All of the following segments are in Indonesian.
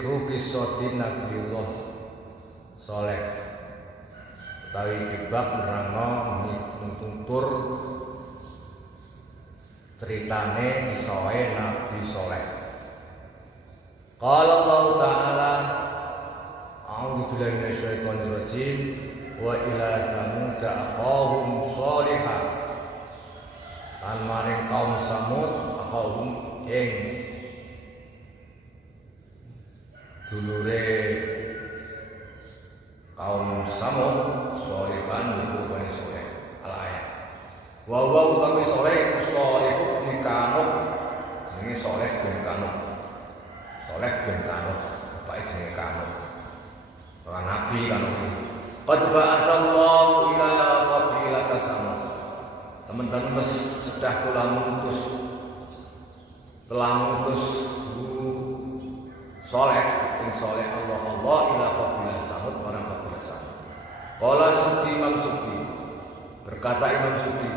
Zikru kisoti Nabiullah Soleh utawi bab nerangno nutur ceritane kisoe Nabi Soleh. Qala Allah Ta'ala a'udzu billahi minasyaitonir rajim wa ila Thamud aqahum Shalihah lan maring kaum Samud aqahum ing dulure kaum Samud Shalihan niku Bani Saleh al ayat wa utawi Saleh Shalihu bin Kanuk jenenge Saleh bin Kanuk bapake jenenge Kanuk ora nabi Kanuk iki qad ba'atsallahu ila qabilata Samud teman-teman sudah telah mengutus Saleh Allah ila qabilah Samud marang qabilah Samud. Qala Sudi Imam Sudi berkata Imam Sudi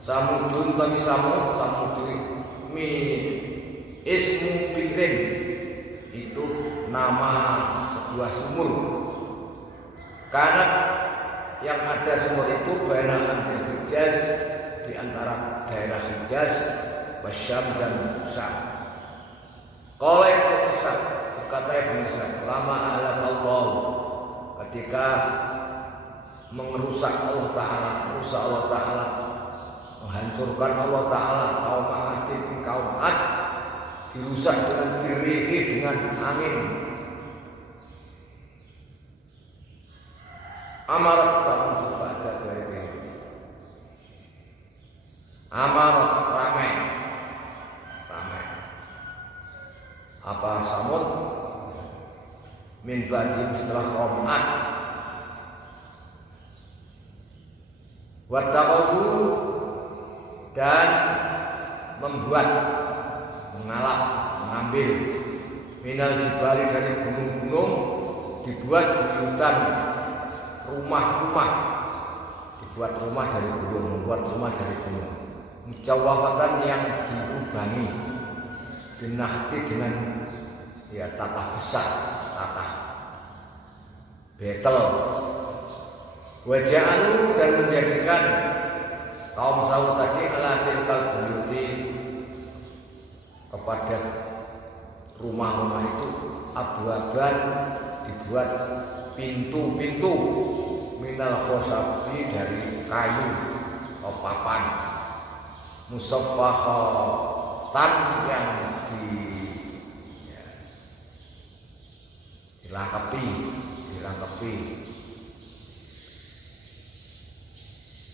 Samudun tami Samud mi ismu Bikrin itu nama sebuah sumur. Karena yang ada sumur itu baina antil Hijaz di antara daerah Hijaz Syam dan Syam. Qala Ibnu Ishaq berkata Ibnu Ishaq lama Allah ketika merusak Allah Ta'ala menghancurkan Allah Ta'ala kaum Ad kaum Ad dirusak dengan dirihi dengan angin amarat Samud juga ada dari amarat ramai apa Samud min ba'di setelah kaum Ad wattaqadu dan mengambil minal jibali dari gunung-gunung dibuat buyutan rumah dari gunung mujawwafatan yang diubangi binahti dengan tatah besar, tatah betel waja'alu dan menjadikan kaum Samud tadi ala tilkal buyuti kepada rumah-rumah itu abwaban dibuat pintu-pintu minal khosabi dari kayu atau papan musaffahatan yang dilengkapi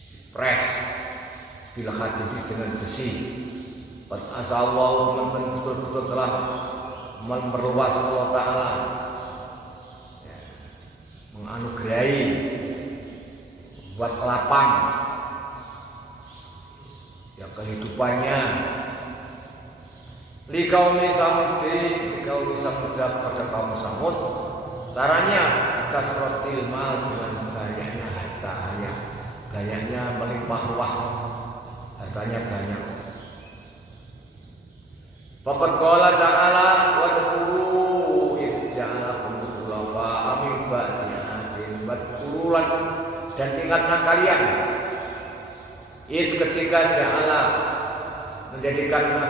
dipres bila hadis dengan besi. Asallahu teman-teman betul-betul telah memperluas Allah Ta'ala menganugerahi buat lapang yang kehidupannya Likaumi Samud kepada kaum Samud. Caranya kasratil mal dengan banyaknya harta, banyaknya melimpah ruah, hartanya banyak. Faqad qala ta'ala wa taqulu idh ja'alakum khulafa'a min ba'di 'adin batululan dan ingatlah kalian ketika ja'ala menjadikan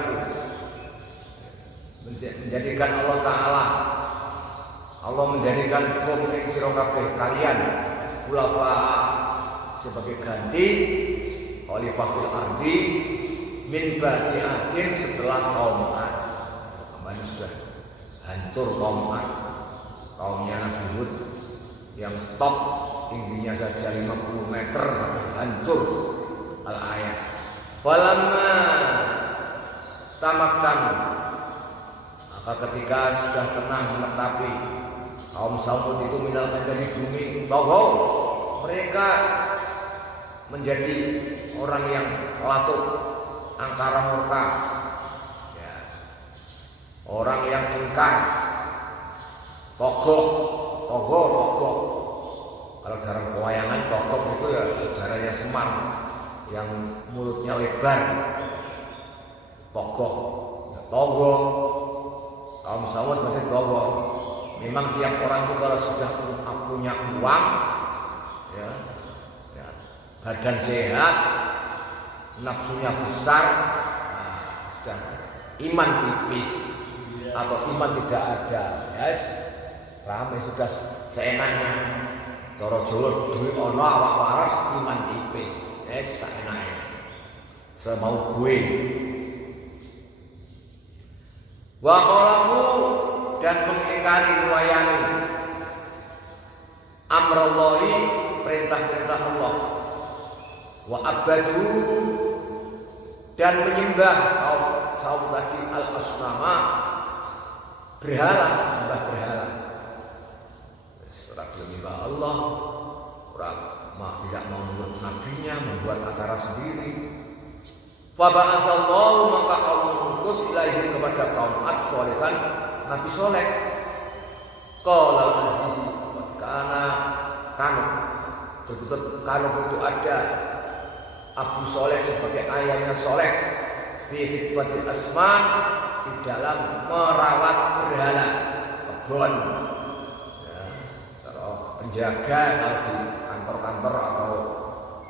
Allah Ta'ala menjadikan kaum ing sira kabeh kalian khulafa sebagai ganti khalifah fil ardi min ba'di adin setelah kaum Ad. Kemarin sudah hancur kaum Ad, kaumnya Nabi Hud yang top tingginya saja 50 meter hancur al ayat. Falamma tamakkan maka ketika sudah tenang menetapi kaum Samud itu minal menjadi bumi togo, mereka menjadi orang yang lacut, angkara murka, orang yang ingkar, togoh. Kalau dalam pewayangan togoh itu ya saudaranya Semar yang mulutnya lebar, togoh. Kaum kaum Samud berarti bahwa memang tiap orang itu kalau sudah punya uang, ya, ya, badan sehat, nafsunya besar, nah, sudah iman tipis atau iman tidak ada, yes, ramai sudah seenaknya. Cara Jawa duit ono awak waras iman tipis, yes, seenaknya, semau gue. Wa qalahu dan mengingkari melayani amrallahi perintah-perintah Allah. Wa abadu dan menyembah kaum tadi al-asnama berhala, menyembah berhala. Orang menyembah Allah, orang tidak mau menurut nabinya, membuat acara sendiri. Fa ba'atsallahu maka Allah mengutus ilaihim kepada kaum Ad Sholihan Nabi Soleh. Qala al-aziz kana Kanuk. Terkutut Kanuk itu ada Abu Soleh sebagai ayahnya Soleh fi khidmatil asman di dalam merawat berhala kebun. Ya, cara penjaga kalau di kantor-kantor atau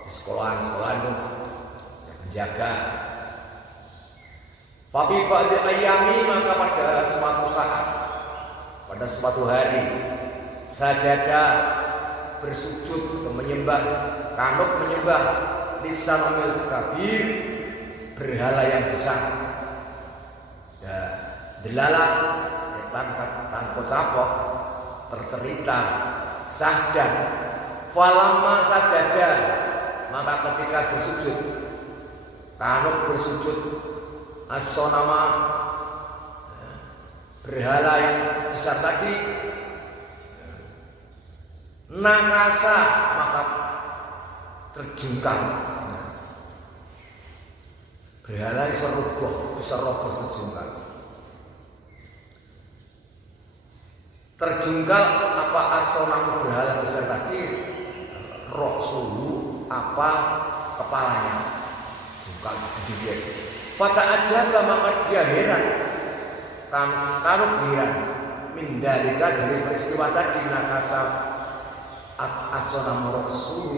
di sekolahan-sekolahan itu ya, penjaga. Tapi pada ayami maka pada suatu saat, pada suatu hari, sajadah bersujud menyembah, Kanuk menyembah lisanul kabir berhala yang besar. Ya, delalah tanpa capok tercerita sahdan falamma sajadah maka ketika bersujud Kanuk bersujud as-sonama berhala yang besar tadi nakasa maka terjungkal berhala bisa roboh terjungkal apa as-sonamu berhala besar tadi roh suhu apa kepalanya jungkal dijigit. Pada aja maka dia heran, Kanuk heran, mindalika dari peristiwa tadi nakasa as-sonamu rasul,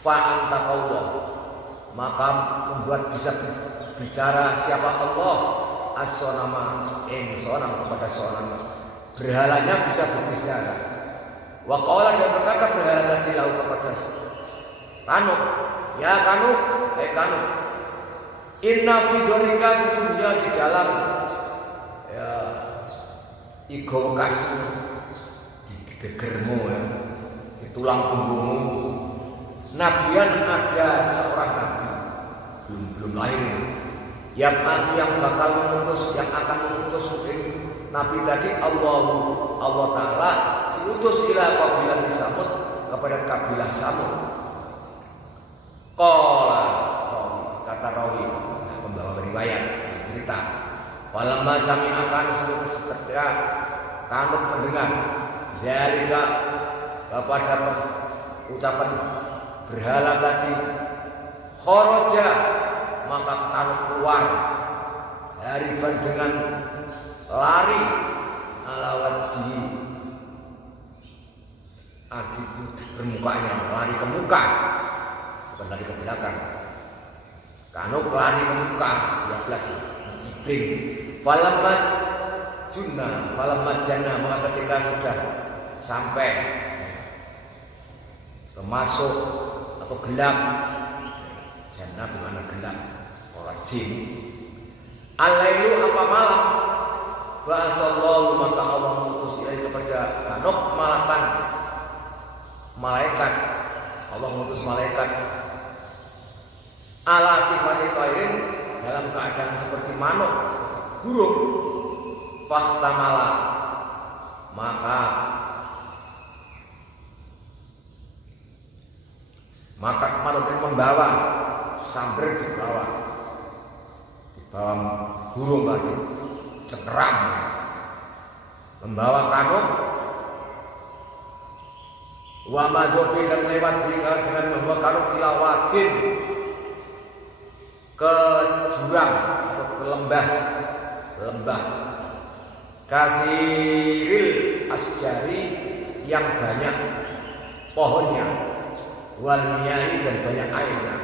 fa'anta Allah, maka membuat bisa bicara siapa Allah, as-sonama sonam kepada sonam, berhalanya bisa berbicara. Wa qala dan berkata berhala tadi lahu kepada Kanuk, ya Kanuk, hai Kanuk. Inna fidorika sesungguhnya di dalam ya igo bekasmu di gegermu ya, di tulang punggungmu nabian ada seorang nabi belum lahir yang masih yang bakal mengutus yang akan mengutus nabi tadi Allah Ta'ala diutus ila kabilah Samud kepada kabilah Samud. Qala kata rawi pembawa riwayat cerita walamma sami'akan seketika Kanuk mendengar zalika pada ucapan berhala tadi kharaja maka Kanuk keluar dari dengan lari ala wajhi adik bermukanya lari ke muka bukan lari ke belakang. Kanuk lari ke muka 11 jibring falammat jannah maka ketika sudah sampai termasuk atau gelap jannah bermakna gelap orang jin alailu apa malam ba'asallahu maka Allah mengutus ilahi kepada Kanuk malakan malaikat Allah mengutus malaikat ala sifati tairin dalam keadaan seperti manuk burung fahtamala maka manuk itu membawa sambar di bawah burung tadi cekeram membawa Kanuk wa madhobi dan lewat dengan membawa Kanuk ilawatin ke jurang atau ke lembah kathiril asjari yang banyak pohonnya, wal miyai dan banyak airnya.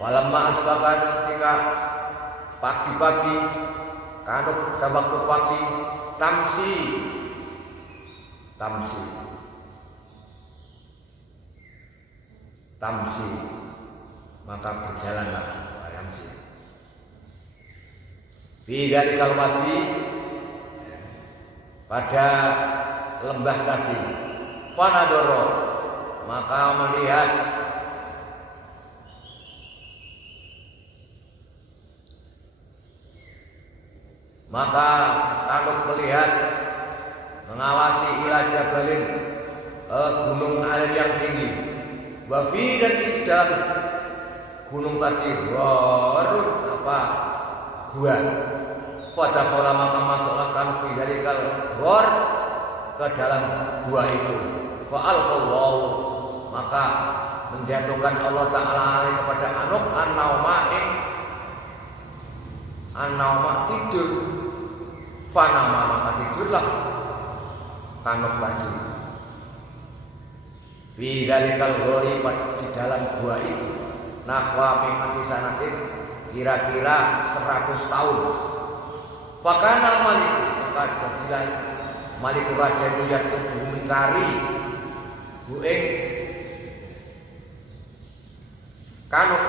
Walamma asbahas ketika pagi-pagi, kanuk pada waktu pagi, tamsi, maka berjalanlah tamsi. Fi dzalikal wadi, pada lembah tadi, fanadoro, maka melihat mengawasi ila jabalin, gunung air yang tinggi, wafi, dan itu dalam gunung tadi gharun, gua. Fadakhala, maka masuklah kanuk dari ghar ke dalam gua itu. Fa'alqallahu, maka menjatuhkan Allah Ta'ala kepada anuk an-nauma tidur. Fanama, maka tidurlah kanuk tadi. Fi dzalikal ghori, di dalam gua itu, nahwa mi'ati sanatin, kira-kira 100 tahun. Fakana malik, maka jadilah malik raja itu yang mencari bueng kanuk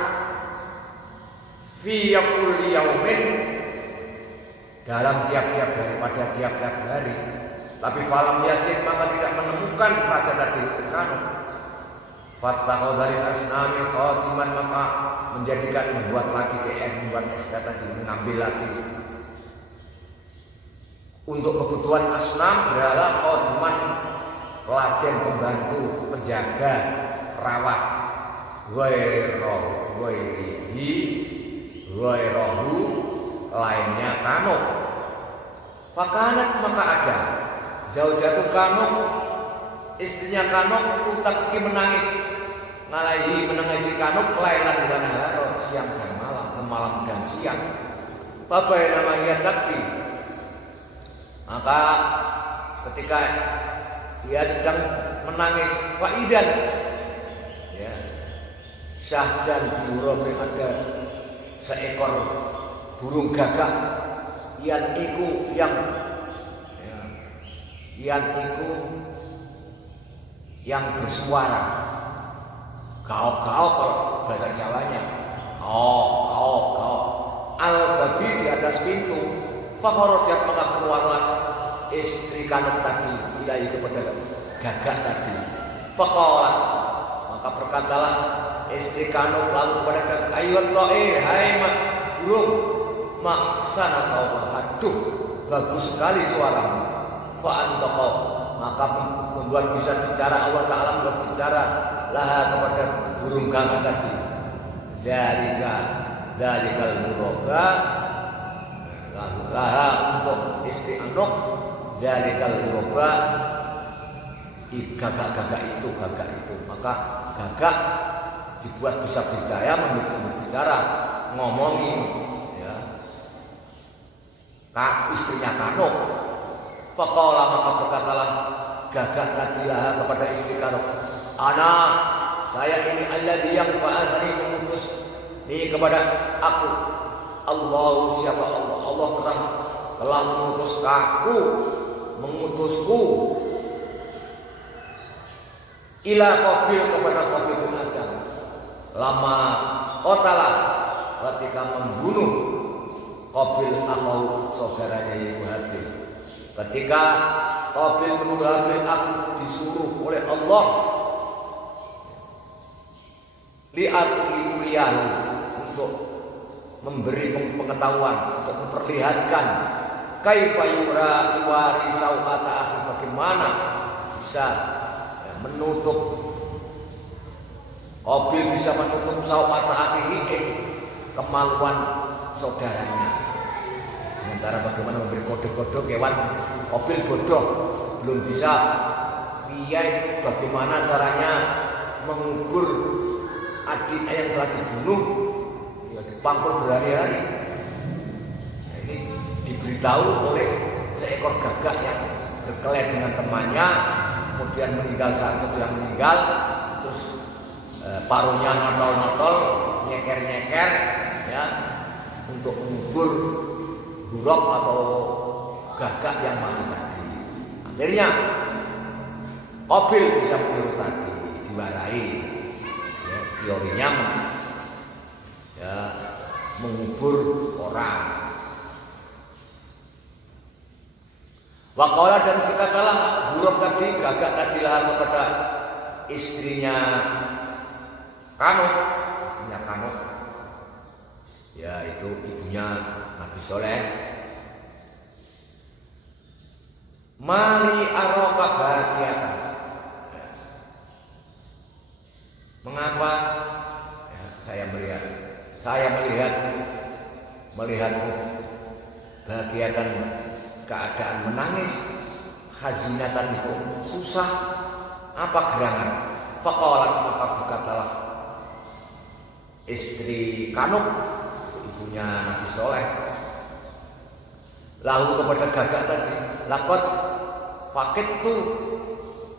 fi kulli yaumin, dalam tiap-tiap hari, pada tiap-tiap hari. Tapi falam yajid, maka tidak menemukan raja tadi kanuk. Fattakhadhal asnami khatiman, maka membuat lagi membuat SK tadi, mengambil lagi untuk kebutuhan asnam adalah khatiman, pelayan, pembantu, penjaga, perawat. Ghairahu, lainnya kanuk. Fakanat, maka ada zaujatu kanuk, istrinya kanuk itu tabki, menangis, menangisi kanuk lailan dan nahar, siang dan malam dan siang. Apa yang namanya tabki? Maka ketika dia sedang menangis, faidan, ya, syahdan biurobin, ada seekor burung gagak yang bersuara gaok-gaok, kalau bahasa Jawanya gaok. Al-babi, di atas pintu. Fakorojat, maka keluarlah istri kanuk tadi ilahi, kepada gagak tadi. Fakolat, maka berkatalah istri kanuk lalu kepada gagak, ayat to'e, hai burung, maksana kau, aduh bagus sekali suaramu. Fa'antoko, maka membuat bisa bicara, Allah Ta'ala membuat bicara laha kepada burung gagak tadi. Dzalikal muroga, laha untuk istri anuk, dzalikal muroga, gagak itu. Maka gagak dibuat bisa bicara, ngomongin, ya, istrinya kanuk. Faqala, maka berkatalah gagak tadi laha kepada istri kanuk, ana, saya ini alladzi yang ba'atsani, mengutus ini kepada aku. Allah, siapa Allah? Allah telah mengutusku ila Qabil, kepada Qabil bin Adam. Lama qatala, ketika membunuh Qabil akau, saudaranya Ibu Habil. Ketika Qabil membunuh Habil, aku disuruh oleh Allah li'uriyahu, untuk memberi pengetahuan, untuk memperlihatkan kaifa yura iwari sau'ata akhi, bagaimana bisa menutup, Qabil bisa menutup sau'ata akhi, kemaluan saudaranya, dengan cara bagaimana memberi kode-kode kewan. Qabil bodoh, belum bisa piye bagaimana caranya mengubur adiknya yang telah dibunuh, ya, dipangkul berhari-hari. Nah, ini diberitahu oleh seekor gagak yang berkelahi dengan temannya, kemudian meninggal saat sedang meninggal, terus paruhnya notol-notol, nyeker-nyeker, ya, untuk mengubur buruk atau gagak yang mati tadi. Akhirnya Qabil bisa meniru tadi, diwarai. Ya, teorinya ya, mengubur orang. Waqala dan berkatalah buruk tadi, gagak tadi lah kepada istrinya Kanut, ya itu ibunya Nabi Soleh. Mali aroka bahagiatan. Mengapa ya, saya melihatmu bahagiatan, keadaan menangis, hazinatan itu susah, apa gerangan? Faqalat, maka berkatalah istri Kanuk, itu ibunya Nabi Soleh, lalu kepada gagak tadi, lakot paket tu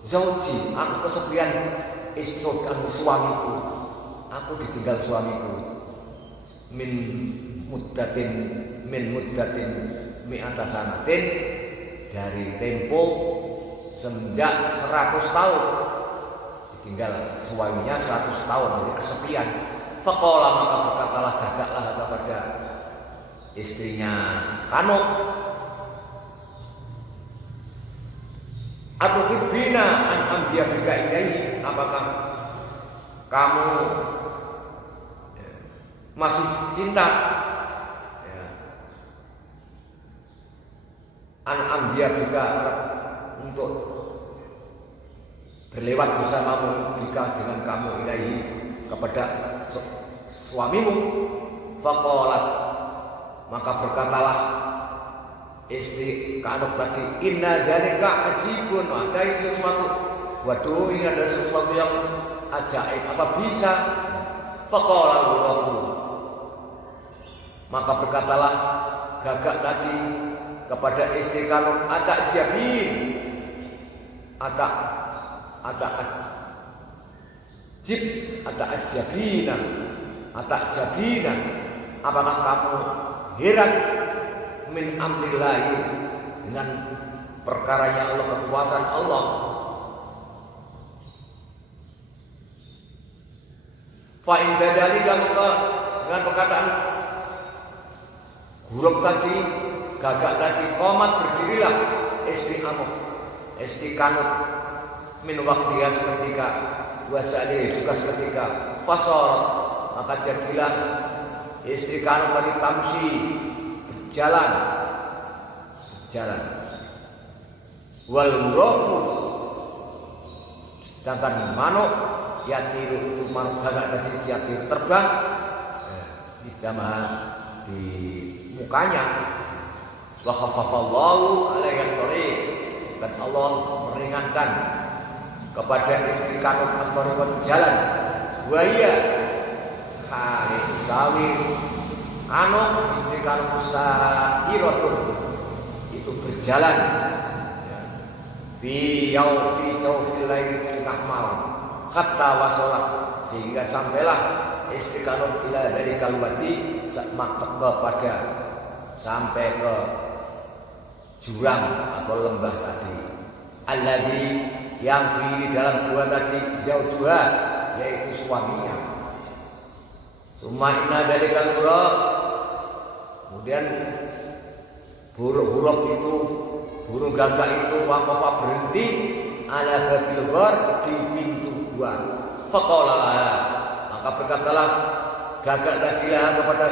zauji, aku kesepian istrikan suamiku, aku ditinggal suamiku, min muddatin mi'ata sanatin, dari tempo semenjak 100 tahun, ditinggal suaminya 100 tahun, jadi kesepian. Faqala, maka berkatalah gagaklah kepada istrinya Kanuk, atuhibbina an ambiya bika ilaihi, apakah kamu masih cinta ya, an ambiya bika, untuk berlewat bersamamu, bika dengan kamu, ilaihi, kepada suamimu. Faqalat, maka berkatalah istri Kanuk tadi, inna dzalika ajibun, ada sesuatu, waduh ini ada sesuatu yang ajaib, apa bisa? Faqala Rabbu, maka berkatalah gagak tadi kepada istri Kanuk, ada jabin, ada jabina, apakah kamu heran min amrillahi, dengan perkaranya Allah, kekuasaan Allah. Fa in dzalika, maka dengan perkataan huruf tadi, gagak tadi, qomat, berdirilah istri Kanut min waqtiha, seketika, wasali, juga seketika, fasor, maka jadilah istri Kanut tadi tamsi, berjalan, wal muraku, sedangkan manuk yatiru, itu manuk gagak tadi yatiru, terbang di di mukanya. Wa khafafallahu alaihi thariq, dan Allah meringankan kepada istri Kanut at-thariqat, jalan. Wa iya hari gawi Kanut, istri Kanut sa'iratun, itu berjalan fi jawfil lail, di tengah malam, hatta wasolat, sehingga sampailah istri Kanut ila dari kalwati, kepada sampai ke jurang atau lembah tadi, alladzi, yang di dalam gua tadi, zaujuha, yaitu suaminya. Summa inna dalikal murab, kemudian burung gagak itu waqafa, berhenti, ala babil ghar, di pintu gua. Faqala, maka berkatalah gagak tadilah kepada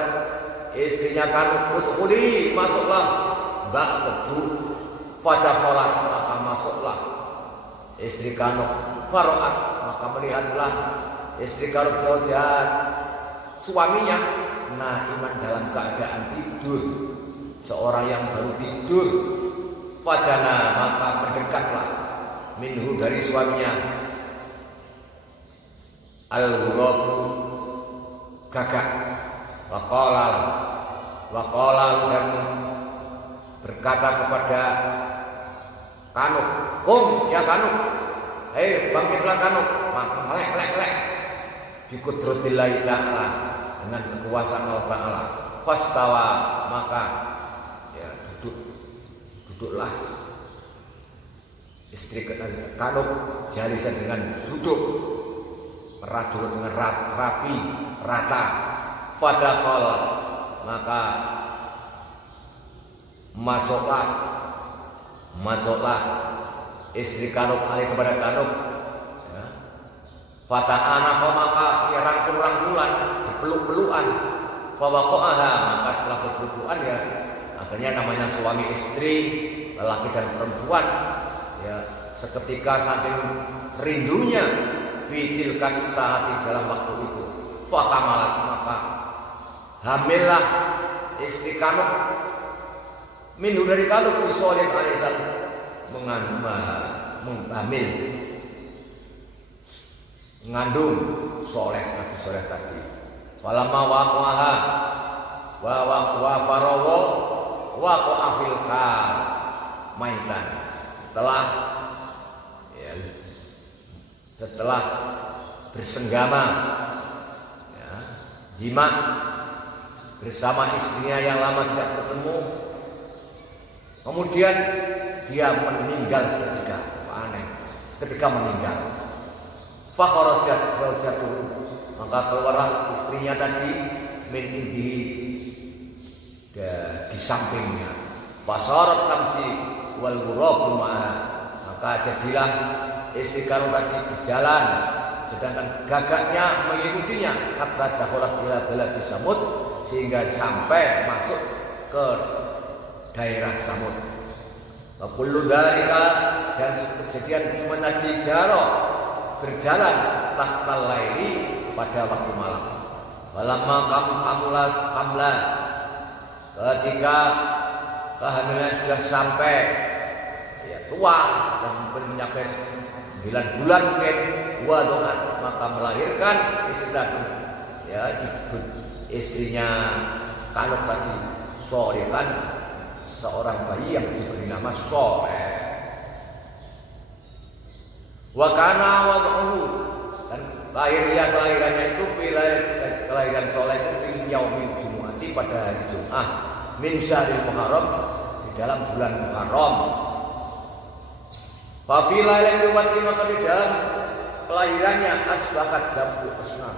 istrinya Kanut, udkhuli, masuklah, mbak tebu, fadakhalat, maka masuklah istri Kanut, faro'at, maka melihatlah istri Kanut zaujah, suaminya, iman dalam keadaan tidur, seorang yang baru tidur. Fadana, maka mendekatlah minhu, dari suaminya, al-ghurabu, gagak. Waqala, dan berkata kepada Kanuk, ya Kanuk, hei bangkitlah Kanuk, melek bikudrotillahi ta'ala, dengan kekuasaan Allah Ta'ala. Fastawa, maka ya duduklah istri Kanuk jalisan dengan duduk merajul dengan rapi rata. Fadakhal, maka masuklah istri Kanuk alih kepada Kanuk. Ya. Fata'ana, maka ya rangkul-rangkulan, peluk-pelukan. Fawaqa'aha, maka setelah berpelukan ya akhirnya namanya suami istri, lelaki dan perempuan ya seketika saking rindunya fitil kasati dalam waktu itu. Fahamalat, maka hamillah istri Kanuk minhu dari Kanuk bisoleh alaihissalam mengandung soleh Nabi Soleh tadi. Falamma waqaha wa farawo waqa'a fil maitan. Setelah bersenggama ya, jima bersama istrinya yang lama tidak bertemu, kemudian dia meninggal seketika. Aneh, ketika meninggal fakharajat zaujatuhu, maka keluarlah istrinya tadi min indi di sampingnya. Fasarat tamsi wal ghurabu ma'ah, maka jadilah istri Kanuk tadi berjalan sedangkan gagaknya mengikutinya. Hatta dakhalat ila baladi Samud, sehingga sampai masuk ke daerah Samud. Wa kullu dzalika, dan kejadian cuma tadi jaro berjalan tahtal laili pada waktu malam. Walamma kamulas hamla, ketika kehamilan sudah sampai ya tua dan mungkin mencapai 9 bulan mungkin, wadu'an, maka melahirkan istri tadi ya istrinya Kanuk tadi Soleh, kan seorang bayi yang diberi nama Soleh. Wa kana wad'uhu, dan kelahirannya itu kelahiran Soleh itu fil yaumil jumu'ati, pada hari Jumat min syahril Muharram, di dalam bulan Muharram. Fa fi lailatul qadri, maka di dalam kelahirannya asbahat jambu asnam,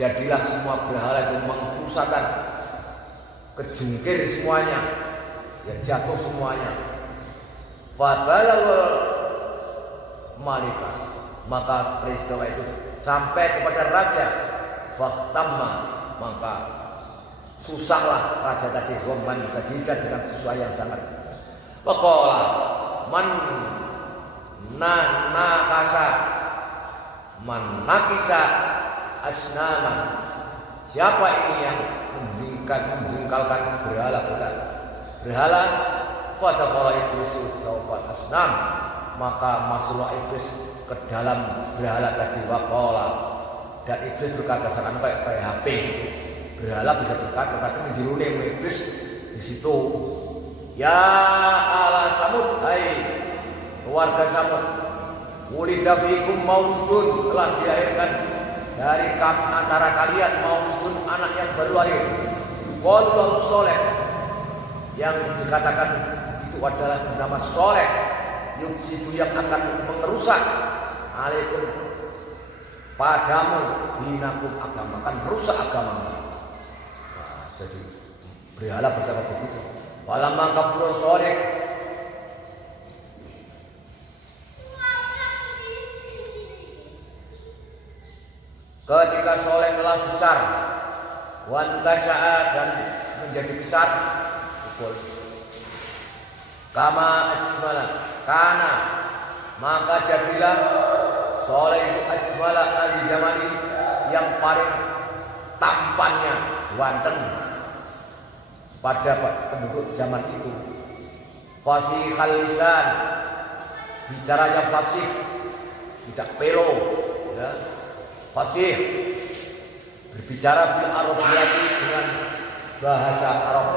jadilah semua berhala itu mengpusatkan, kejungkir semuanya, ya jatuh semuanya. Fadalal malika, maka peristiwa itu sampai kepada raja. Faktamma, maka susahlah raja tadi roman sajidah dengan sesuatu yang sangat. Faqala man nakisa asnaman, siapa ini yang menjungkalkan berhala. Fadakhala iblisu jawfal asnam, maka masuklah iblis ke dalam berhala tadi. Waqala, dan iblis berkata seakan kayak HP gitu. Berhala bisa berkata menjeruni iblis di situ. Ya ala Samud, hai keluarga Samud, wulida fiikum mauludun, telah dilahirkan dari antara kalian mauludun, anak yang baru lahir. Qalu Soleh, yang dikatakan itu adalah bernama Soleh, yufsidu, yang akan mengerusak alaikum padamu dinakum, agama, akan merusak agamamu. Nah, jadi berhala berkata begitu. Walamma kabura Soleh, ketika Soleh telah besar, wantasa'a, dan menjadi besar, kama ajmala, kana, maka jadilah Soleh itu ajmala ahli zamani, yang paling tampannya ganteng pada penduduk zaman itu. Fasihal lisan, bicaranya fasih, tidak pelo ya. Fasih, berbicara bil Arabiyyati, dengan bahasa Arab.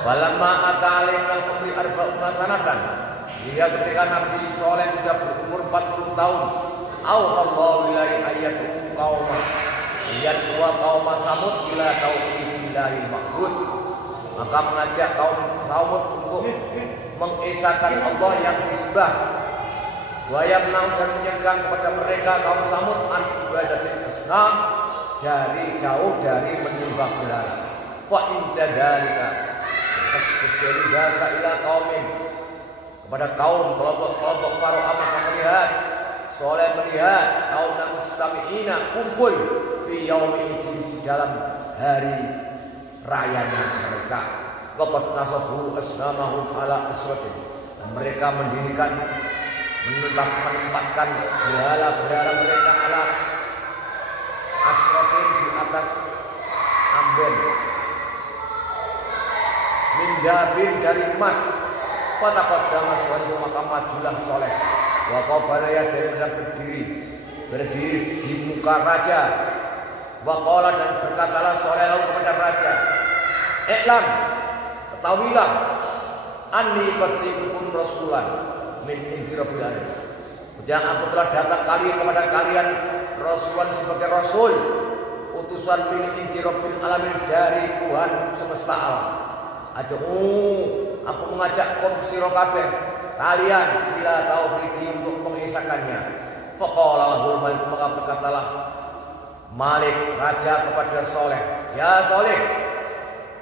Falamma ata'alim al-umri arba'una sanatan. Hingga ketika Nabi Soleh sudah berumur 40 tahun. Allahu ilaihi ayyatu qauma. Yadwa qauma Samud ila tauhidillahil mahmud. Maka mengajak kaum Samud untuk mengesahkan Allah yang disembah. Wa yamna'u dan menyegah kepada mereka kaum Samud an ibadatil asnam, dari jauh dari menyembah berhala. Fa inda dzalika istidaka ila qaumin, kepada kaum kelompok para amat melihat Soleh melihat kaum mustami'ina kumpul fi yaumil idin, di dalam hari rayanya mereka. Laqad nasabu asnamahum ala asratin, dan mereka mendirikan menempatkan berhala-berhala mereka ala asratin, di atas amben minjabin dari emas. Fataqaddama Soleh, maka majulah Soleh wa qabala yadayhi, dan berdiri di muka raja. Wa qala, dan berkatalah Soleh lalu kepada raja, "Iklam, ketahuilah, anni qad ji'tukum rasulan min indi rabbil alamin. Kemudian aku telah datang kepada kalian rasulan sebagai rasul, utusan min indi rabbil alamin, dari Tuhan semesta alam. Aku mengajak kaum sira kabeh kalian bila tauhid untuk mengisahkannya." Faqala lahul malik, maka berkatalah Malik raja kepada Soleh, "Ya Soleh,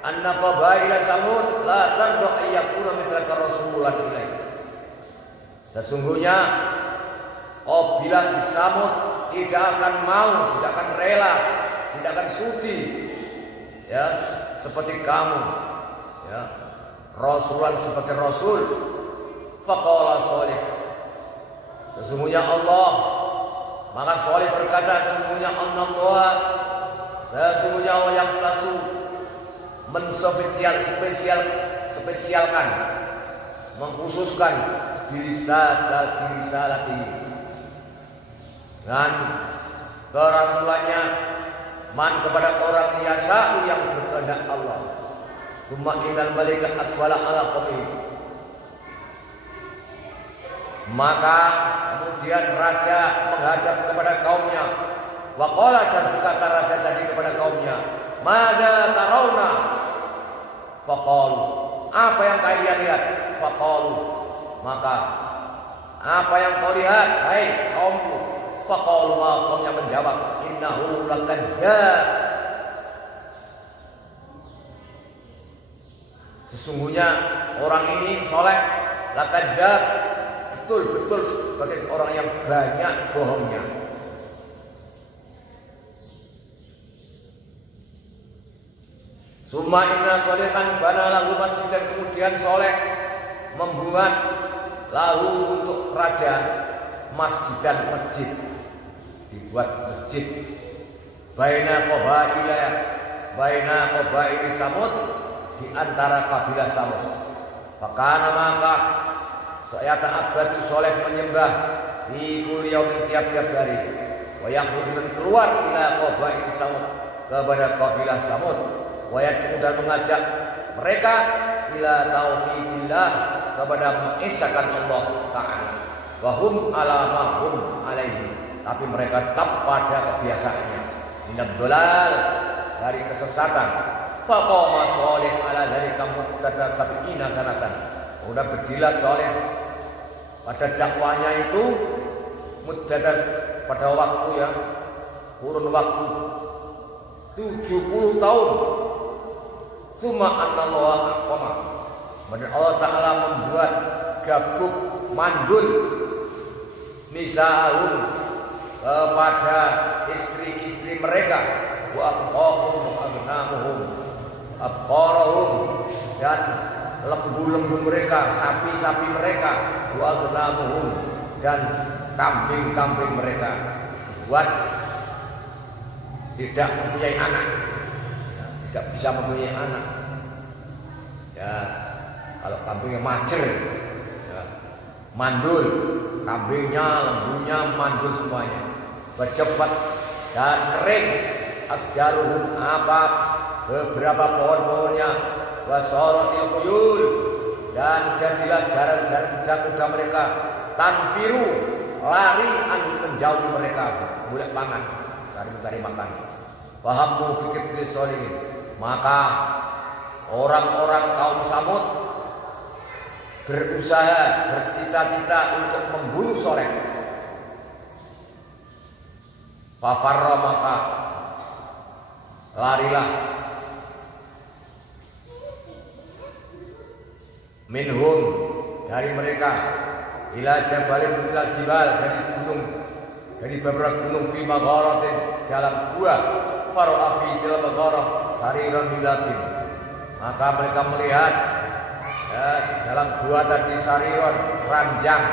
anna qabaila Samud la tardu ayyakuna mithlaka rasulan ilaik." Sesungguhnya kabilah Samud tidak akan mau, tidak akan rela, tidak akan sudi, ya, seperti kamu, ya, rasulan sebagai rasul. Faqala Soleh, sesungguhnya Allah, maka Soleh berkata, sesungguhnya Allah yang tasu spesialkan, mengkhususkan birisalat ini dan kerasulannya man kepada orang yasa'u yang berkehendak Allah. Summa innal malaikat aqbala ala qawmi, maka kemudian raja menghadap kepada kaumnya. Waqala, dan berkata raja tadi kepada kaumnya, "Madza tarawna?" Faqalu, apa yang kalian lihat? Faqalu, maka apa yang kau lihat hai kaumku? Faqalu, kaumnya menjawab, "Innahu lakadzdzab." Sesungguhnya orang ini Soleh lakadzdzab, betul-betul sebagai orang yang banyak bohongnya. Summa inna Solehan bana lahu masjid, dan kemudian Soleh membuat lahu untuk raja masjid, dibuat masjid baina qabaili Samud, di antara kabilah Samud. Fakana, maka saya ta'abbadu Soleh menyembah di kulli yaumin, tiap-tiap hari. Wa yakhruju, keluar ila qabaili Samud, kepada kabilah Samud. Wa yad'u, dan mengajak mereka ila tauhidillah, kepada mengesahkan Allah Ta'ala. Wa hum ala ma hum alaihi, tapi mereka tetap pada kebiasaannya. Minad dolal, dari kesesatan. Faqama Soleh ala dzalika muddata sab'ina sanatan. Udah berdirilah Soleh pada dakwahnya itu muddata, pada waktu, ya, kurun waktu 70 tahun. Summa anallahu aqama, kemudian Allah Ta'ala membuat gabuk mandul nisa'ahum, kepada istri-istri mereka, wa abqahum wa abnamuhum, abqarahum, dan lembu-lembu mereka, sapi-sapi mereka, wa abnamuhum, dan kambing-kambing mereka, buat tidak mempunyai anak, ya, tidak bisa mempunyai anak, ya. Kalau kambingnya macer, ya, mandul, kambingnya, lembunya mandul semuanya, bercepat dan kering. Asjaruhum, apa beberapa pohon-pohonnya, wasorotil khuyul, dan jadilah jaran-jaran kuda-kuda mereka, tanfiru, lari anu menjauhi mereka, boleh pangan, cari mencari makan. Pahammu pikir solihin, maka orang-orang kaum Samud berusaha, bercita-cita untuk membunuh Soleh. Fafarra, maka larilah minhum, dari mereka, ila jabalin, ila jibal, dari gunung, dari beberapa gunung, fi magharatin, dalam gua, faro'a fi dalam magharah sariran bilabin, maka mereka melihat ya, dalam gua tadi sariran, ranjang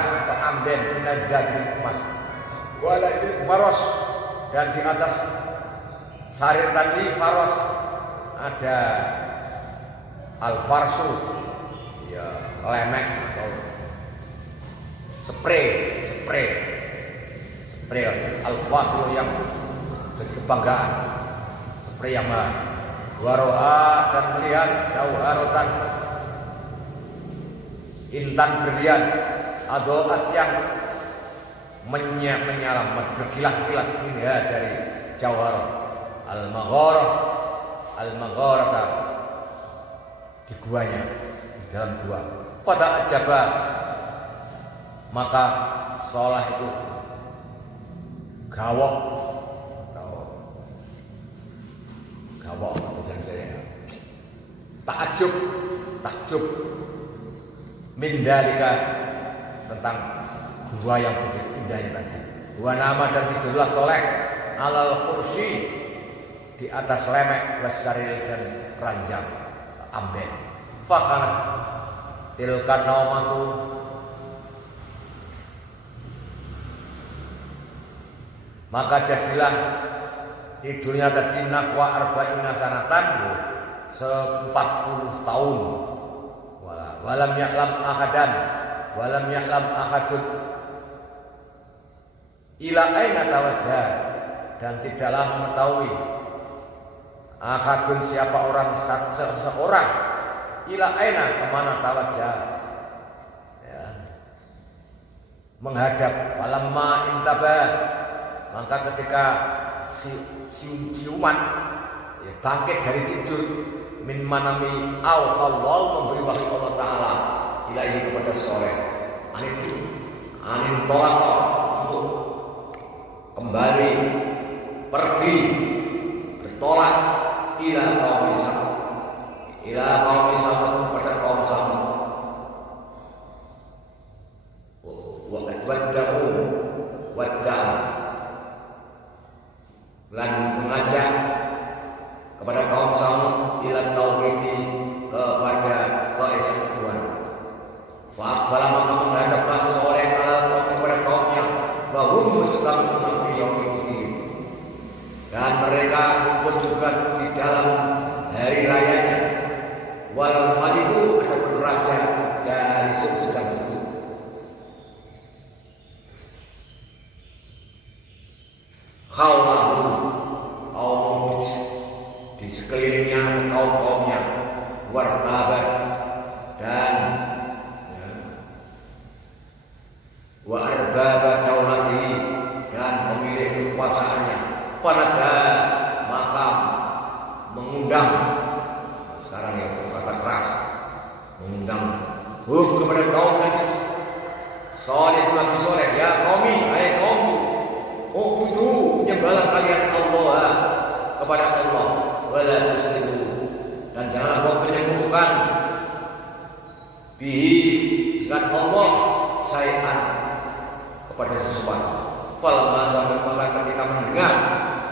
atau amben minadzabil emas, walaihi faros, dan di atas sarir tadi faros ada al-farsu, ya lemek atau spray al-farsu yang jadi kebanggaan, spray yang mahal. Waroha, dan melihat jauharotan, intan berlian, adoat yang menyala berkilat-kilat, ini ya dari jauharot. Al-magharah di guanya, di dalam gua. Pada ajaba, maka Soleh itu gawok takjub mindalika, tentang gua yang begitu indahnya tadi. Gua nama dan tidurlah Soleh alal kursi, di atas lemek, wasaril, dan ranjang amben. Fakana tilkan naumatu, maka jadilah tidurnya tadi nahwa arba'ina sanatan, 40 tahun. Walam ya'lam ahadun ila aina tawajjah, dan tidaklah mengetahui ahadun siapa orang, seseorang, ila aina, kemana tawajjah, ya, menghadap. Walamma intaba, maka ketika siuman ya, bangkit dari tidur, min manami Allah, memberi wahyu Allah Ta'ala ilahi, kepada Soleh, anin tolak, untuk kembali pergi bertolak ila kaum Samud, kepada kaum Samud. Wajah dan mengajak kepada kaum Samud ila tauhid, kepada keesaan. Fa'aqbala, maka menghadaplah Soleh kepada kaumnya, bahum mustamuna fi yaumiddin, dan mereka kumpul juga di dalam hari rayanya. Wal maliku, adapun raja jalisun, sedang duduk. Khawlahu, kaum di sekelilingnya, kaum-kaumnya, wartaban, dan wa arbaba daulati, dan pemilik kekuasaannya. Fanada, maka mengundang, sekarang ya kata keras, mengundang kepada kaum tadi Soleh, Nabi Soleh, ya qaumi, hai kaumku, ubudu, menyembahlah kalian Allah, kepada Allah, wala tusyriku, dan janganlah kau menyekutukan bihi, dengan Allah, syai'an, kepada sesuatu. Falamma sami'u, maka ketika mendengar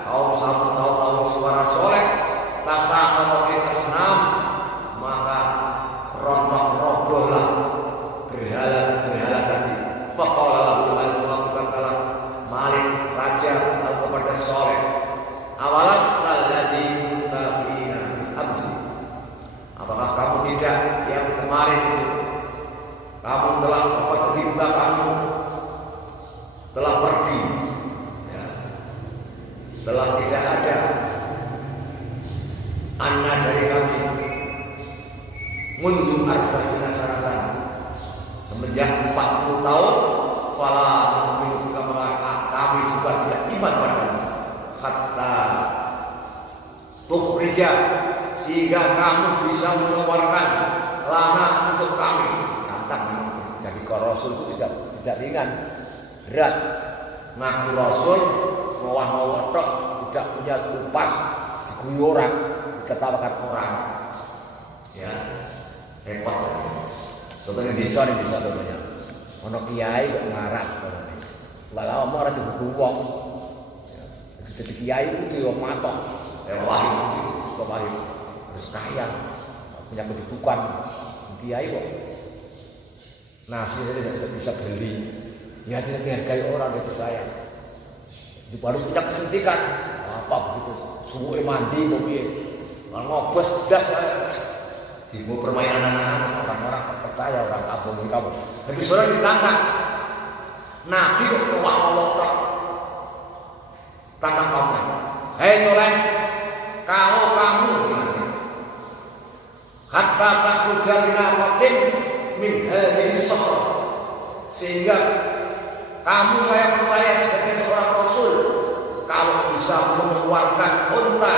kaum Samud suara Soleh, tasaqatatil asnam, maka rontok robohlah berhala tadi. Faqala lahu malik, berkatalah Malik, raja, kepada Soleh, awalas alladzi kunta fina amsi, apakah kamu tidak yang kemarin itu kamu telah tercipta, kamu telah pergi, ya, telah tidak ada, semenjak 40 tahun fala nu'minu bika, maka kami juga tidak iman padamu hatta tukhrija, sehingga kamu bisa mengeluarkan lana untuk kami. Catat, jadi kalau Rasul itu tidak ringan, berat. Ngaku Rasul ngowah-ngowah tok, tidak punya kupas, diguyu orang, diketawakan orang. Ya, repot. Contohnya desa ini bisa contohnya. Ono kiai kok ngarat ngono. Walau omong ora dibuku wong. Jadi kiai itu yo matok. Wahid itu, wahid. Terus kaya, punya kedudukan. Kiai kok nasi saja tidak bisa beli. Ya tidak dihargai orang, itu saya. Itu harus punya kesentrikan. Apa begitu? Suwe mandi mungkin. Kalau ngobos gas Timu permainan anak-anak, orang-orang percaya, orang kampung di kampung. Tapi saudara ditantang, Nabi kok ngomong tantang kamu. Hei Soleh, kalau kamu hatta takhruja min aqatin min hadhihi sahra, sehingga kamu saya percaya sebagai seorang Rasul, kalau bisa mengeluarkan unta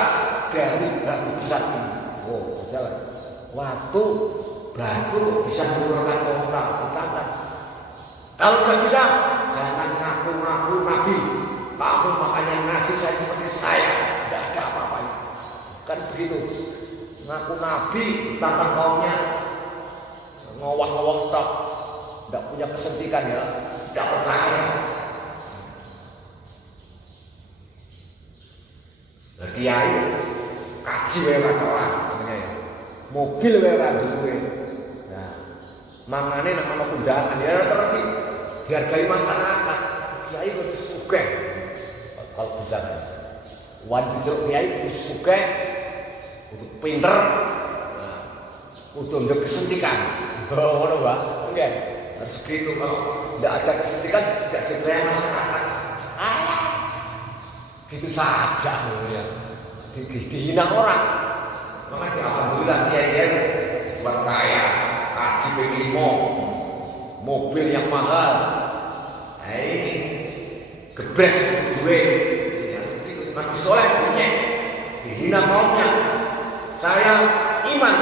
dari batu besar ini. Oh, berjalan. Waktu batu bisa mengeluarkan unta, ditantang. Kalau tidak bisa, jangan ngaku-ngaku Nabi. Kamu makanya nasi saya seperti saya, tidak ada apa-apanya. Kan begitu. Ngaku Nabi, ditantang kaumnya, ngowah-ngowah tak, tidak punya kesentrikan ya, tidak percaya. Kiai kaji wae orang. Mobil wae ora duwe. Nah, mangane nek ana kundangan ya terus dihargai masyarakat. Kiai kudu sugih. Kalau bisa. Wan dijur kiai kudu sugih, kudu pinter. Nah, kudu ndek kesentrikan. Oh, ngono, Pak. Nggih. Harus begitu, kalau tidak ada kesentrikan tidak dipercaya masyarakat. Gitu saja ya. Dihina orang. Makanya alhamdulillah dia buat kaya, kaji P5, mobil yang mahal. Nah ini gebres itu duit. Ini harus begitu. Nabi Soleh punya dihina kaumnya. Saya iman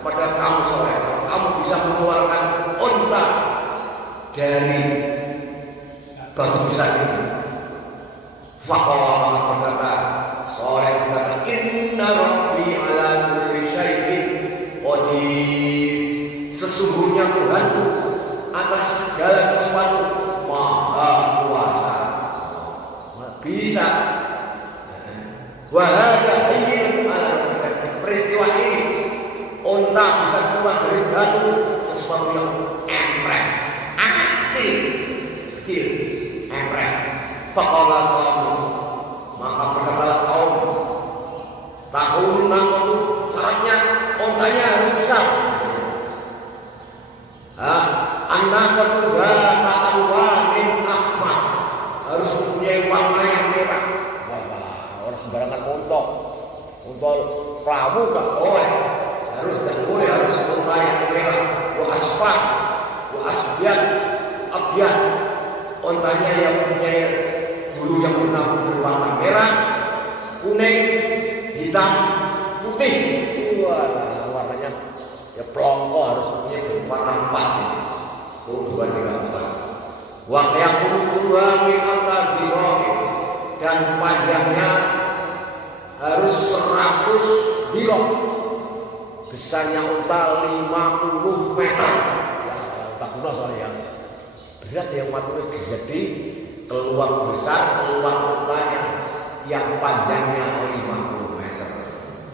kepada kamu Soleh. Kalau kamu bisa mengeluarkan unta dari batu besar ini. Faqala maka berkata Soleh berkata inna rabbi ala kulli syai'in qadir, sesungguhnya Tuhanku atas segala sesuatu maha kuasa, bisa. Wa hadza bayyinun ala rabbika, peristiwa ini unta bisa keluar dari batu, sesuatu yang empreh, kecil, empreh. Faqala qaum, maka berkatalah kaum, tahun itu syaratnya ontanya harus besar. An-naqatu dzata alwanin ahmar, harus mempunyai warna yang merah. Orang sembarangan ontok, ontok perahu gak boleh, harus tidak boleh, harus onta yang merah. Wa asfar, wa asbian, abyan, ontanya yang mempunyai bulu yang berwarna merah, kuning, hitam, putih. Wah, warnanya ya pelongko, harus punya berwarna 4. Tuh 2, 3, 4. Wa yaqulu mi'ata dirham, dan panjangnya harus 100 dirham. Besarnya unta 50 meter. Ya, tak kuno soalnya. Berat yang matanya gede. Keluar besar, keluar untanya yang panjangnya 50 meter.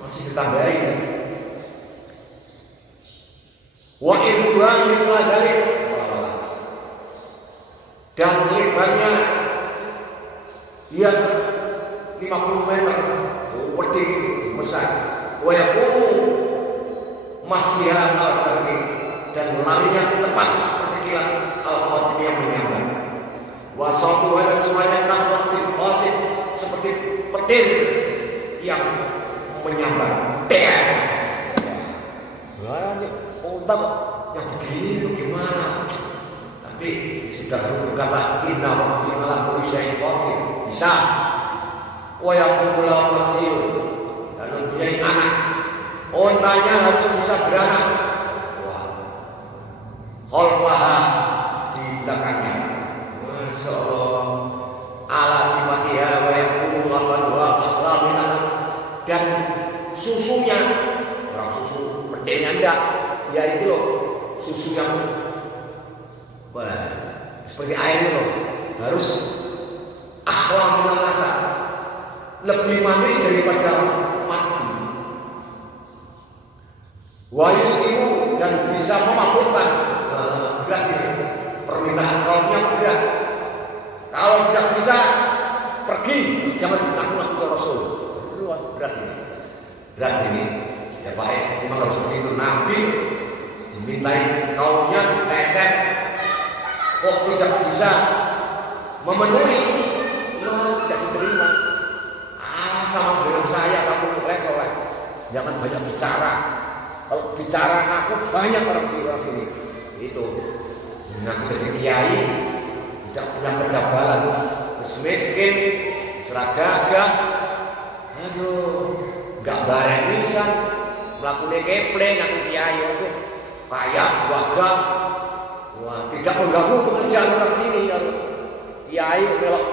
Masih ditambahin. Wa idwa mithla dalik, dan lebarnya ya 50 meter. Gede itu besar. Wa yaqulu masyiha al-barqi, dan larinya cepat seperti kilat al-khatim yang menyambar. Wasatu dan semuanya takwatif qasid, seperti petir yang menyambar. Wah, ini unta yang begini itu gimana? Tidak perlu berkata inna rabbi ala kulli syai'in qadir. Bisa. Wa yaqulu la fasil. Dan mempunyai anak. Ontanya harus bisa beranak. Wah. Khalfaha di belakangnya. Masya Allah. Ala sifatiha wa yaqulu labanwa akhla min atas. Dan susunya, orang susu pedenya enggak, ya itu loh, susu yang seperti air itu loh, harus akhla min al-asa, lebih manis daripada madu. Wa yusqimu, dan bisa memabukkan. Berat ini, permintaan kaumnya berat. Kalau tidak bisa, pergi, jangan ngaku-ngaku Rasul. Berat ini, berat ini. Ya Pak Es, memang harus begitu. Nabi dimintai kaumnya ditetet, kok tidak bisa memenuhi, tidak diterima. Sama dengan saya, kamu soleh. Jangan banyak bicara. Kalau bicara aku banyak orang di luar sini. Itu. Ngaku jadi kiai, tidak punya kejabalan, terus miskin, seragagah. Aduh, nggak bareng bisa. Melakukan kepleng, ngaku kiai itu kaya, gagah. Wah, tidak mengganggu pekerjaan orang sini. Kalau kiai belok.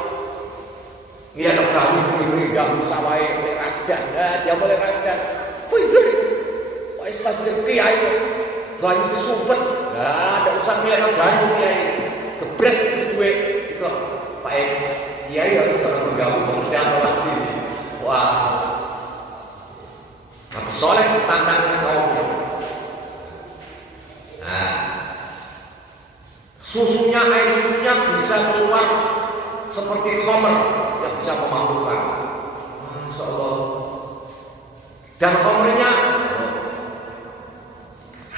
Ini ada kami beri ganggu sawai oleh rasdan, dia boleh rasdan. Wih, Pak Istadzir kiai, banyu disumpet, ada usah milih banyu kiai, gebres itu duit, itu Pak kiai harus selalu mengganggu pekerjaan orang sini. Wah, tapi soleh tantangan kaumnya. Nah, susunya, air susunya bisa keluar seperti khamr yang bisa memabukkan. Masya Allah. Dan khamrnya,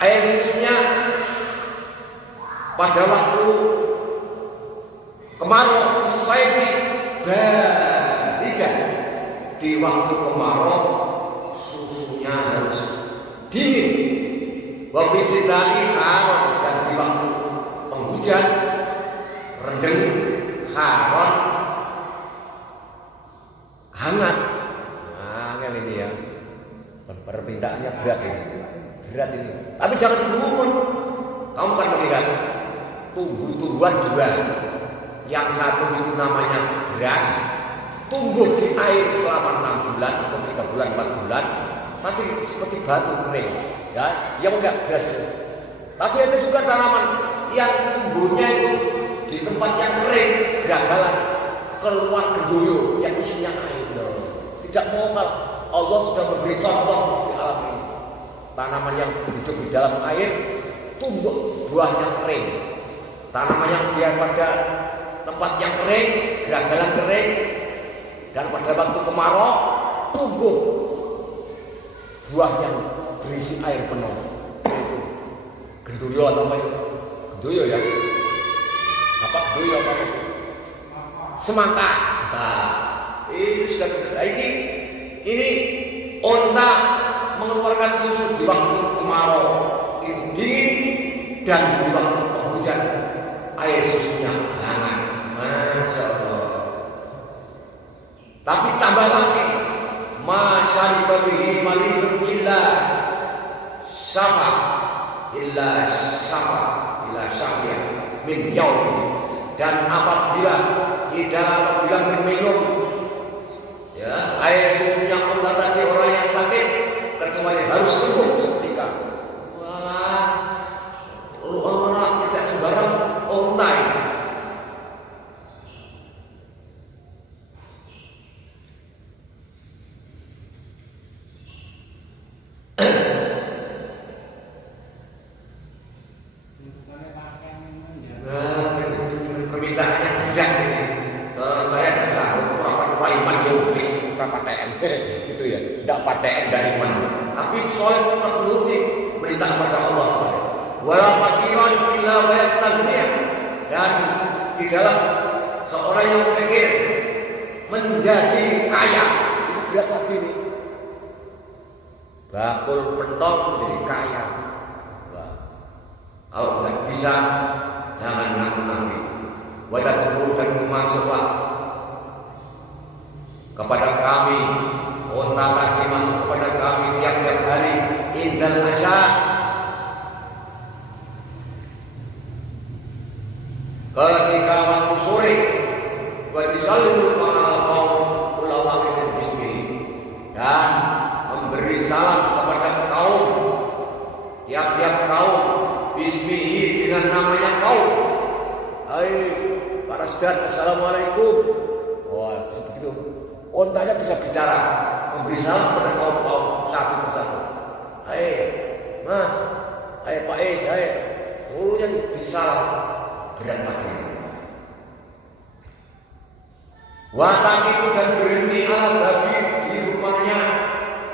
air susunya pada waktu kemarau, sayfi balikan. Di waktu kemarau susunya harus dingin. Wa bisidai haron, dan di waktu penghujan rendeng haron hangat. Nah, ini ya. Permintaannya berat ini. Berat ini. Tapi jangan berumur. Kamu kan melihat tumbuh-tumbuhan dua. Yang satu itu namanya beras, tumbuh di air selama 6 bulan atau 3 bulan, 4 bulan, tapi seperti batu kering. Ya, yang enggak beras itu. Tapi ada juga tanaman yang tumbuhnya itu di tempat yang kering, geragalan, keluar gendoyo yang isinya air. Tidak mau, Allah sudah memberi contoh di alam ini. Tanaman yang hidup di dalam air tumbuh buahnya kering. Tanaman yang dia pada tempat yang kering, geragalan kering, dan pada waktu kemarau tumbuh buah yang berisi air penuh. Gendoyo atau apa itu? Gendoyo ya? Apa gendoyo apa itu? Semangka. Nah, itu sudah benar. Ini onta mengeluarkan susu di waktu kemarau itu dingin, dan di waktu penghujan air susunya hangat. Masya Allah. Tapi tambah lagi, masyariba bihi malikun illa syafa min yaumi. Dan apabila meminum ya air susunya onta tadi orang yang sakit, kecuali harus sembuh seketika. Walah, orang tidak sembarang onta ini. Permintaannya berat ini. Saya tidak sanggup pura-pura iman yang PTN itu ya, tidak PTN dari mana. Tapi soleh terpenuti berita kepada Allah SWT. Wala fakiran illa wa yastaghni. Dan tidaklah seorang yang fakir menjadi kaya. Ini berat lagi nih. Bakul pentol menjadi kaya. Wah. Kalau nggak bisa, jangan ngaku-ngaku. tadkhulu dan masuklah kepada kami, unta tadi masuk kepada kami tiap-tiap hari indal asya, ketika waktu sore, wa tusallimu ma'al qaum ulama bismi, dan memberi salam kepada kaum, tiap-tiap kaum bismihi, dengan namanya kaum. Hai para saudara, assalamualaikum. Wah, begitu. Ontanya bisa bicara, memberi salam kepada kaum-kaum satu persatu. Hai Mas, hai Pak Es, hai. Oh, jadi disalam, berat lagi. Watakifu dan berhenti ala babi, di rumahnya,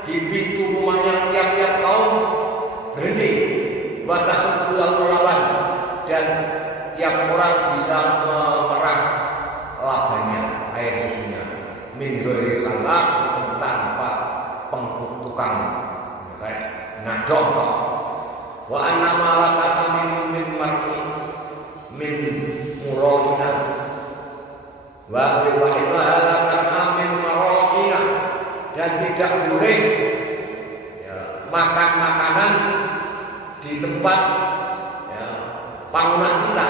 di pintu rumahnya tiap-tiap kaum berhenti. Watakifu lawan, dan tiap orang bisa memerah labanya, air susunya, min ghairi khalaq, tanpa tukang kayak ngadok. Wa anna ma laka min mar'i min muraqina wa inna laka min maraqina, dan tidak boleh makan makanan di tempat bangunan kita.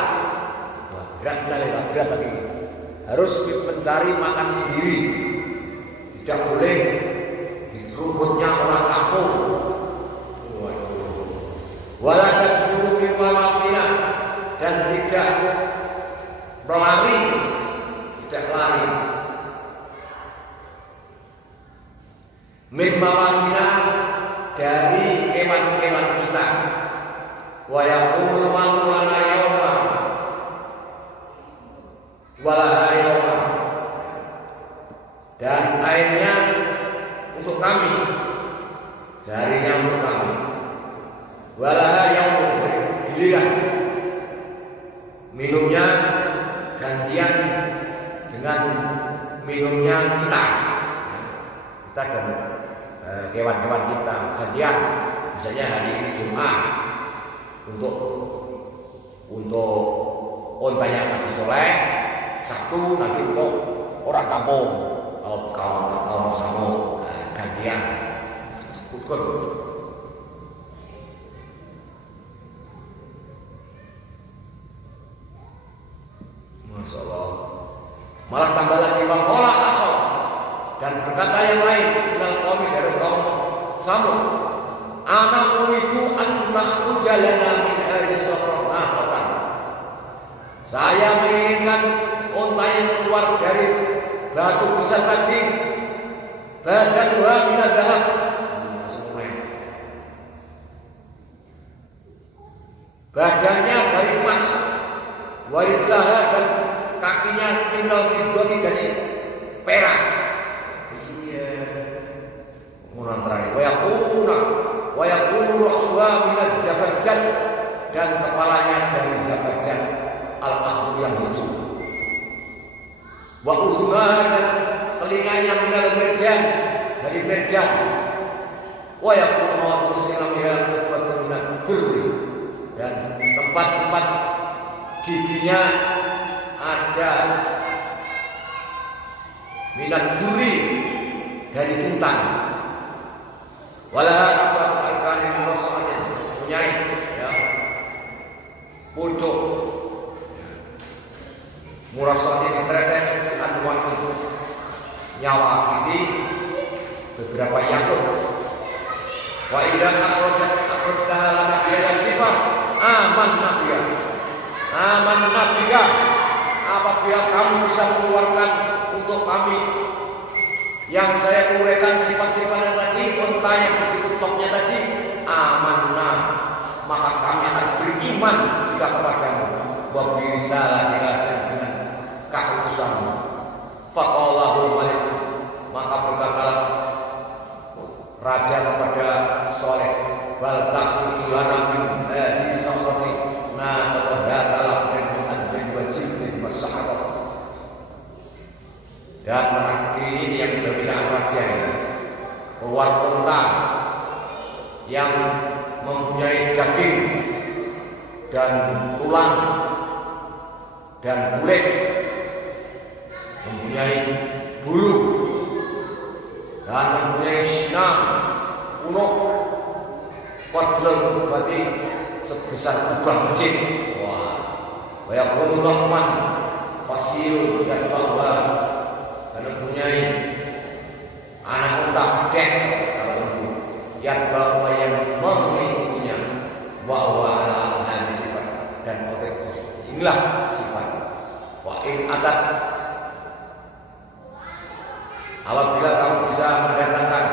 Berat lagi. Harus mencari makan sendiri. Tidak boleh di rumputnya orang kampung. Wala tadkhulu min mamasina, dan tidak berlari, tidak lari. Min mamasina, dari kewan-kewan kita. Wa yaqumul ma'u lana yawma walaha yawma, dan airnya untuk kami, seharinya untuk kami. Walaha yawma, giliran minumnya gantian dengan minumnya kita dan kewan-kewan kita gantian. Misalnya hari ini Jumat, untuk ontanya Nabi Soleh, Sabtu nanti untuk orang kampung, kaum Samud, gantian. Masya Allah. Malah tambah lagi waqala akhar, dan berkata yang lain, minal qaumi, dari kaum Samud, ana uridu an takhruja lana min hadis safrah. Saya menginginkan unta yang keluar dari batu besar tadi, badanuha minad dhahab, badannya dari emas, warijlaha, dan kakinya minal fiddati, jadi perak. Iya, orang terakhir wa yakunu ra'suha minaz zabarjad, dan kepalanya dari zabarjad al-akhdar yang hijau. Wa udhunaha, dan telinganya minal merjan, dari merjan. Wa yakunu silamiha tubatun minad durri, dan tempat-tempat giginya ada minad durri, dari bintang. Walaha arkanin murassatin, punya pucuk murassatin tetes anwan itu nyawa ini beberapa yakut. Wa idza akhrajtaha lana biha sifat amanna biha, apabila kamu bisa mengeluarkan untuk kami yang saya uraikan sifat-sifatnya tadi, unta yang begitu topnya tadi, amanna, maka kami akan beriman juga kepadamu. Wa bisa lagi dengan keutusanmu. Faqalahul malik, maka berkatalah raja kepada Soleh, bal takhruju lana min hadis safrati na tatahadalah min adbin wa jildin wa sahabat. Dan mengakhiri ini yang berbicara raja, keluar unta yang mempunyai daging dan tulang dan kulit, mempunyai bulu dan mempunyai sinam unuk kodrol berarti sebesar kubah masjid. Wah, wayakun rahman fasil dan bahwa dan mempunyai anak unta dek sekarang itu yang bahwa yang mengikutinya bahwa ala sifat dan otoritas inilah sifat. Wa in atat, apabila kamu bisa mendatangkan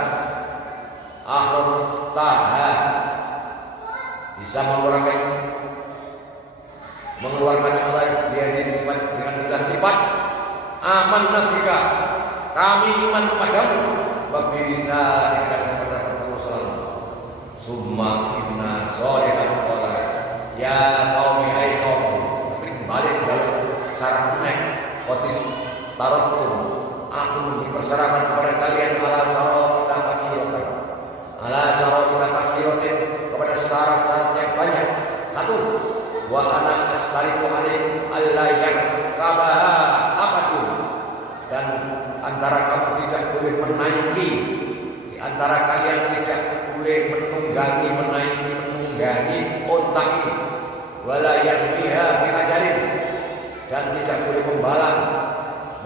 akhir taha, bisa mengeluarkan yang lain dari sifat dengan tiga sifat. Aman nabika, kami iman padamu, bisa dan kepada Rasulullah. Summa inna sholihan qala ya qaumi hai kaum, tapi kembali dalam syarat naik otis tarotum, aku dipersyaratkan kepada kalian ala syaratina kasirotin, ala syaratina kasirotin, kepada syarat-syarat yang banyak. Satu, wa ana astariku alaikum alla yarkabaha akadun, dan antara kamu tidak boleh menaiki, di antara kalian tidak boleh menunggangi unta ini, wala yarmiha bihajarin, dan tidak boleh membalang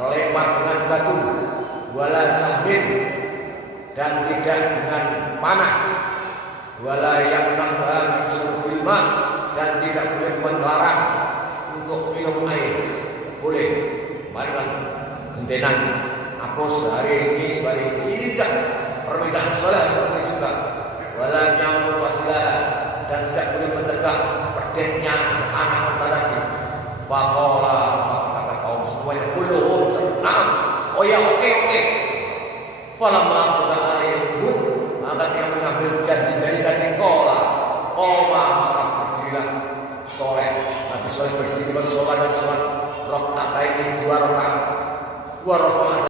melempar dengan batu, wala sahmin, dan tidak dengan panah, wala yamna'ha min syurbil ma', dan tidak boleh melarang untuk minum air. Boleh, marilah gentenan aku sehari ini ini tidak permintaan sholat seperti juga. Wala nyamul fasilah, dan tidak boleh mencegah pedetnya anak unta tadi. Faqala, kata kaum semuanya kulluhum senang. Oh ya, oke. Falamma aqda alaihim, maka dia mengambil janji-janji tadi. Qala maka berdirilah soleh. Nabi soleh berdiri sholat dan sholat rakaat ini 2 rakaat. Wa rafa'a